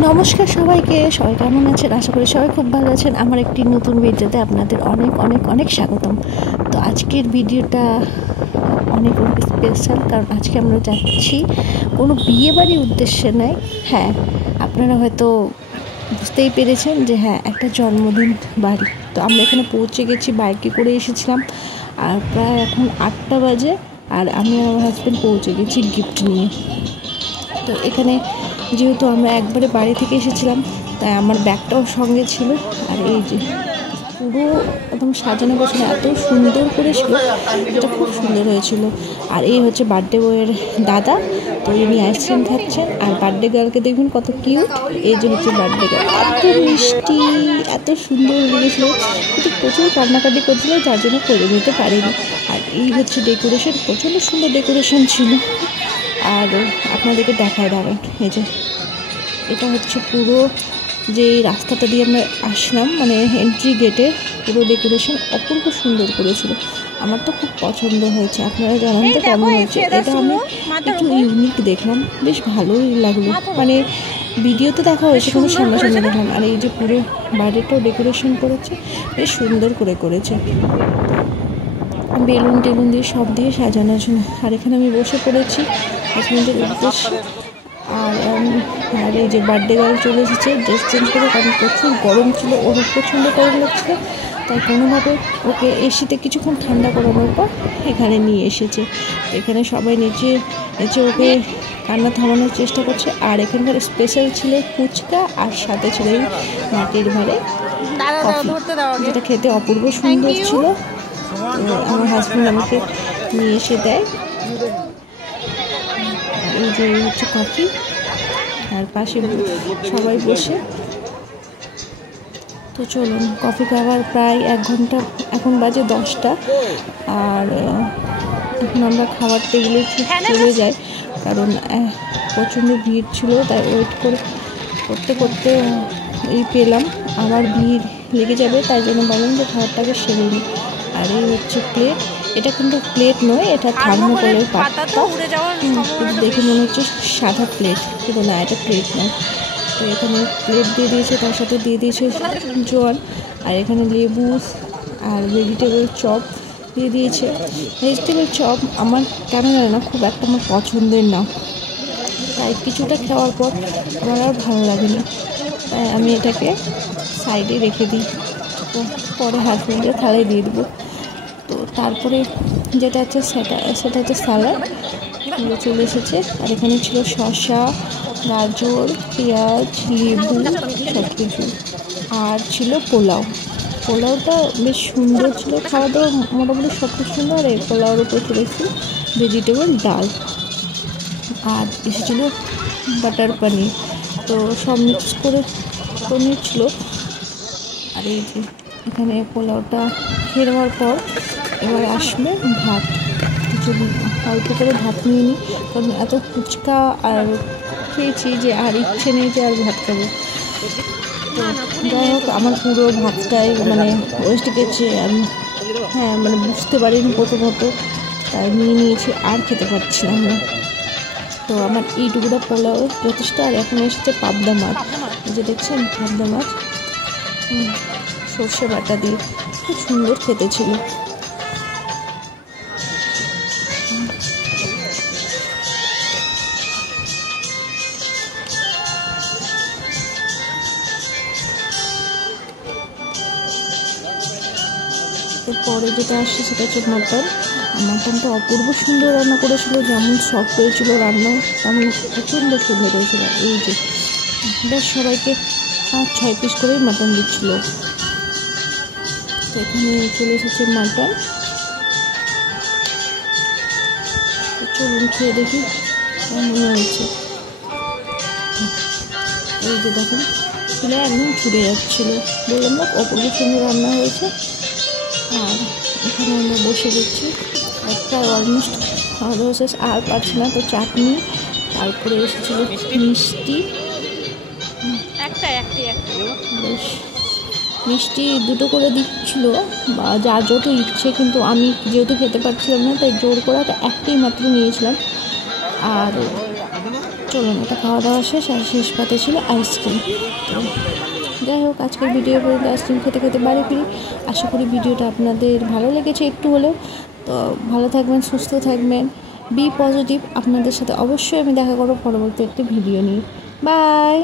নমস্কার সবাইকে, সবাই কেমন আছেন? আশা করি সবাই খুব ভালো আছেন। আমার একটি নতুন ভিডিওতে আপনাদের অনেক অনেক অনেক স্বাগতম। তো আজকের ভিডিওটা অনেক স্পেশাল, কারণ আজকে আমরা যাচ্ছি কোনো বিয়ে বাড়ির উদ্দেশ্যে নয়। হ্যাঁ, আপনারা হয়তো বুঝতেই পেরেছেন যে হ্যাঁ, একটা জন্মদিন বাড়ি। তো আমরা এখানে পৌঁছে গেছি, বাইকে করে এসেছিলাম, আর প্রায় এখন 8টা বাজে, আর আমি আর আমার হাজব্যান্ড পৌঁছে গেছি গিফট নিয়ে। তো এখানে যেহেতু আমরা একবারে বাড়ি থেকে এসেছিলাম, তাই আমার ব্যাগটাও সঙ্গে ছিল। আর এই যে পুরো একদম সাজানো গোছানো এত সুন্দর করেছিল, এটা খুব সুন্দর হয়েছিল। আর এই হচ্ছে বার্থডে বয়ের দাদা, তো ইনি আইসক্রিম খাচ্ছেন। আর বার্থডে গার্লকে দেখবেন কত কিউট, এই যে হচ্ছে বার্থডে গার্ল, এত মিষ্টি, এত সুন্দর লেগেছিলো। কিন্তু প্রচুর কান্নাকাটি করছিল, যার জন্য করে নিতে পারিনি। আর এই হচ্ছে ডেকোরেশন, প্রচণ্ড সুন্দর ডেকোরেশন ছিল। আর আপনাদেরকে দেখায় দাঁড়ান, এই যে এটা হচ্ছে পুরো যে রাস্তাটা দিয়ে আমরা আসলাম, মানে এন্ট্রি গেটে পুরো ডেকোরেশন অপূর্ব সুন্দর করেছিল। আমার তো খুব পছন্দ হয়েছে, আপনারা জানান তো কেমন হয়েছে। এটা আমি একটু ইউনিক দেখলাম, বেশ ভালোই লাগলো। মানে ভিডিওতে দেখা হয়েছে, কোনো সামনাসামনি দেখলাম। আর এই যে পুরো বাইরেটাও ডেকোরেশন করেছে, বেশ সুন্দর করে করেছে, বেলুন টেলুন দিয়ে সব দিয়ে সাজানো ছিল। আর এখানে আমি বসে পড়েছি হাজবেন্ডের উদ্দেশ্যে। আর এই যে বার্থডে গার্ল চলে এসেছে ড্রেস চেঞ্জ করে, কারণ প্রচুর গরম ছিল, ওর প্রচণ্ড গরম লাগছিল। তাই কোনোভাবে ওকে এসিতে কিছুক্ষণ ঠান্ডা করানোর পর এখানে নিয়ে এসেছে। এখানে সবাই নিচে ওকে কান্না থামানোর চেষ্টা করছে। আর এখানকার স্পেশাল ছিল ফুচকা, আর সাথে ছিল এই মাটির ভাঁড়ে কফি, যেটা খেতে অপূর্ব সুন্দর ছিল। আমার হাজব্যান্ড আমাকে নিয়ে এসে দেয়। এই যে হচ্ছে কফি, আর পাশে সবাই বসে। তো চলুন, কফি খাওয়ার প্রায় 1 ঘন্টা, এখন বাজে 10টা। আর এখন আমরা খাবার টেবিলে চলে যাই, কারণ প্রচণ্ড ভিড় ছিল। তাই ওয়েট করতে করতে এই পেলাম, আবার ভিড় লেগে যাবে, তাই জন্য বললাম যে খাবারটাকে সেরে নিই। আর এই হচ্ছে প্লেট, এটা কিন্তু প্লেট নয়, এটা থার্মোকলের পাত্র। দেখে মনে হচ্ছে সাদা প্লেট, কিন্তু না, এটা প্লেট নয়। তো এখানে প্লেট দিয়ে দিয়েছে, তার সাথে দিয়ে দিয়েছে জল, আর এখানে লেবু আর ভেজিটেবল চপ দিয়ে দিয়েছে। ভেজিটেবল চপ আমার কেন জানে না, খুব একটা আমার পছন্দের না, তাই কিছুটা খাওয়ার পর আমার আর ভালো লাগেনি, তাই আমি এটাকে সাইডে রেখে দিই, পরে হাজব্যান্ডের থালায় দিয়ে দেবো। তো তারপরে যেটা আছে সেটা হচ্ছে স্যালাড চলে এসেছে। আর এখানে ছিল শসা, গাজর, পেঁয়াজ, লেবু সব কিছু। আর ছিল পোলাওটা বেশ সুন্দর ছিল, খাওয়া দাওয়া মোটামুটি সব কিছু সুন্দর। আর এই পোলাওর উপর চলেছিল ভেজিটেবল ডাল, আর এসেছিলো বাটার পনির। তো সব মিক্স করে পনির ছিল। আর এই যে এখানে পোলাওটা খেয়ে দেওয়ার পর এবার আসবে ভাত। কিছু অল্প করে ভাত নিয়ে নিই, কারণ এত ফুচকা আর খেয়েছি যে আর ইচ্ছে নেই যে আর ভাত খাবো। তো যাই হোক, আমার পুরো ভাতটাই মানে ওয়েস্ট গেছে। আমি মানে বুঝতে পারিনি প্রথমত, তাই নিয়েছি, আর খেতে পারছিলাম না। তো আমার এইটুকুটা পোলাও যথেষ্ট। আর এখন এসেছে পাবদা মাছ, যে দেখছেন পাবদা মাছ সর্ষে বাটা দিয়ে, খুব সুন্দর খেতে ছিল। এরপরে যেটা আসছে সেটা হচ্ছে মাটনটা অপূর্ব সুন্দর রান্না করেছিল, যেমন সফট হয়েছিল রান্না, তেমন প্রচণ্ড সুন্দর হয়েছিল। এই যে বেশ সবাইকে 5-6 পিস করেই মাটন দিচ্ছিল। তো এখানে চলে এসেছে মাটন, চলুন খেয়ে দেখি কেমন হয়েছে। এই যে দেখুন, ছিল একদম ছুটে যাচ্ছিলো, বললাম না অপূর্ব সুন্দর রান্না হয়েছে। আর এখানে আমরা বসে দেখছি, প্রায় অলমোস্ট খাওয়া দাওয়া শেষ, আর পাচ্ছি না। তো চাটনি, তারপরে এসেছিল মিষ্টি, বেশ মিষ্টি 2টো করে দিচ্ছিল, বা যা যত ইচ্ছে, কিন্তু আমি যেহেতু খেতে পারছিলাম না, তাই জোর করে একটাই মাত্র নিয়েছিলাম। আর চলুন, এটা খাওয়া দাওয়া শেষ, আর শেষ পাতে ছিল আইসক্রিম। তো যাই হোক, আজকের ভিডিও পর্যন্ত আইসক্রিম খেতে খেতে বাড়ি ফিরি। আশা করি ভিডিওটা আপনাদের ভালো লেগেছে একটু হলেও। তো ভালো থাকবেন, সুস্থ থাকবেন, বি পজিটিভ। আপনাদের সাথে অবশ্যই আমি দেখা করব পরবর্তী একটি ভিডিও নিয়ে। বাই।